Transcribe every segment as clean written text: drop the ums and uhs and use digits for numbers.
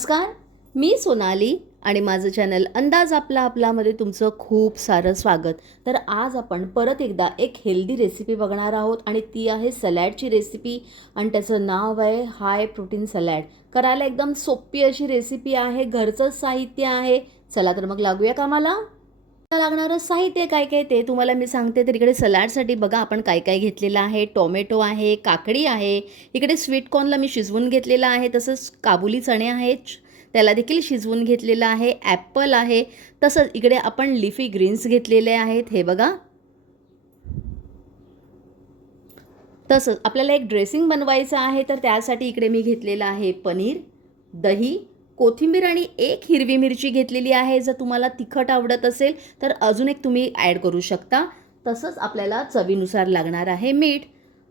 नमस्कार, मी सोनाली आणि माझं चॅनल अंदाज आपला मध्ये तुमचं खूप सारं स्वागत. तर आज आपण परत एकदा एक हेल्दी रेसिपी बघणार आहोत आणि ती आहे सॅलॅडची रेसिपी आणि त्याचं नाव आहे हाय प्रोटीन सॅलॅड. करायला एकदम सोपी अशी रेसिपी आहे, घरचंच साहित्य आहे. चला तर मग लागूया कामाला. लागणारं साहित्य काय काय ते तुम्हाला मी सांगते. तर इकडे सलाडसाठी बघा आपण काय काय घेतलेलं आहे. टोमॅटो आहे, काकडी आहे, इकडे स्वीट कॉर्नला मी शिजवून घेतलेलं आहे, तसंच काबुली चणे आहेत त्याला देखील शिजवून घेतलेलं आहे, ॲपल आहे, तसंच इकडे आपण लिफी ग्रीन्स घेतलेले आहेत हे बघा. तसंच आपल्याला एक ड्रेसिंग बनवायचं आहे, तर त्यासाठी इकडे मी घेतलेलं आहे पनीर, दही, कोथिंबीर आणि एक हिरवी मिरची घेतलेली आहे. जर तुम्हाला तिखट आवडत असेल तर अजून एक तुम्ही ॲड करू शकता. तसंच आपल्याला चवीनुसार लागणार आहे मीठ.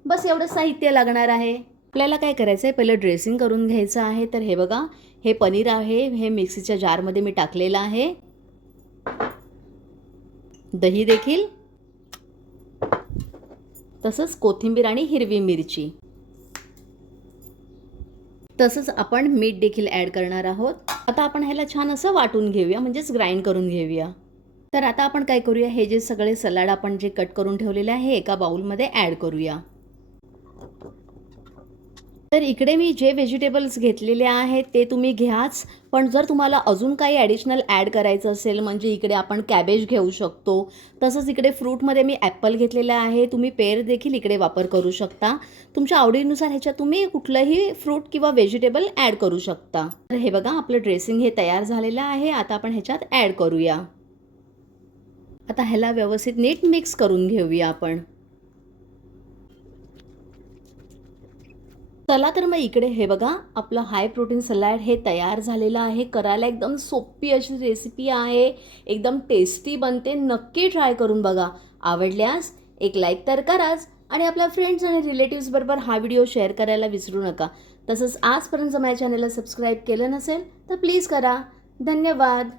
बस एवढं साहित्य लागणार आहे. आपल्याला काय करायचं आहे, पहिलं ड्रेसिंग करून घ्यायचं आहे. तर हे बघा, हे पनीर आहे, हे मिक्सीच्या जारमध्ये मी टाकलेलं आहे, दही देखील, तसंच कोथिंबीर आणि हिरवी मिरची, तसंच आपण मीठ देखील ॲड करणार आहोत. आता आपण ह्याला छान असं वाटून घेऊया, म्हणजेच ग्राइंड करून घेऊया. तर आता आपण काय करूया, हे जे सगळे सलाड आपण जे कट करून ठेवलेले आहे एका बाउलमध्ये ॲड करूया. तर इकडे मी जे व्हेजिटेबल्स घेतलेले आहेत ते तुम्ही घ्याच, पण जर तुम्हाला अजून काही ॲडिशनल ॲड करायचं असेल म्हणजे इकडे आपण कॅबेज घेऊ शकतो. तसंच इकडे फ्रूटमध्ये मी ॲपल घेतलेला आहे, तुम्ही पेर देखील इकडे वापर करू शकता. तुमच्या आवडीनुसार ह्याच्यात तुम्ही कुठलंही फ्रूट किंवा व्हेजिटेबल ॲड करू शकता. तर हे बघा, आपलं ड्रेसिंग हे तयार झालेलं आहे. आता आपण ह्याच्यात ॲड करूया. आता ह्याला व्यवस्थित नीट मिक्स करून घेऊया आपण. चला तर मग इकडे हे बघा, आपलं हाय प्रोटीन सलाड हे तयार झालेलं आहे. करायला एकदम सोपी अशी रेसिपी आहे, एकदम टेस्टी बनते. नक्की ट्राय करून बघा. आवडल्यास एक लाईक तर कराच आणि आपल्या फ्रेंड्स आणि रिलेटिव्सबरोबर हा व्हिडिओ शेअर करायला विसरू नका. तसंच आजपर्यंत माझ्या चॅनलला सबस्क्राईब केलं नसेल तर प्लीज करा. धन्यवाद.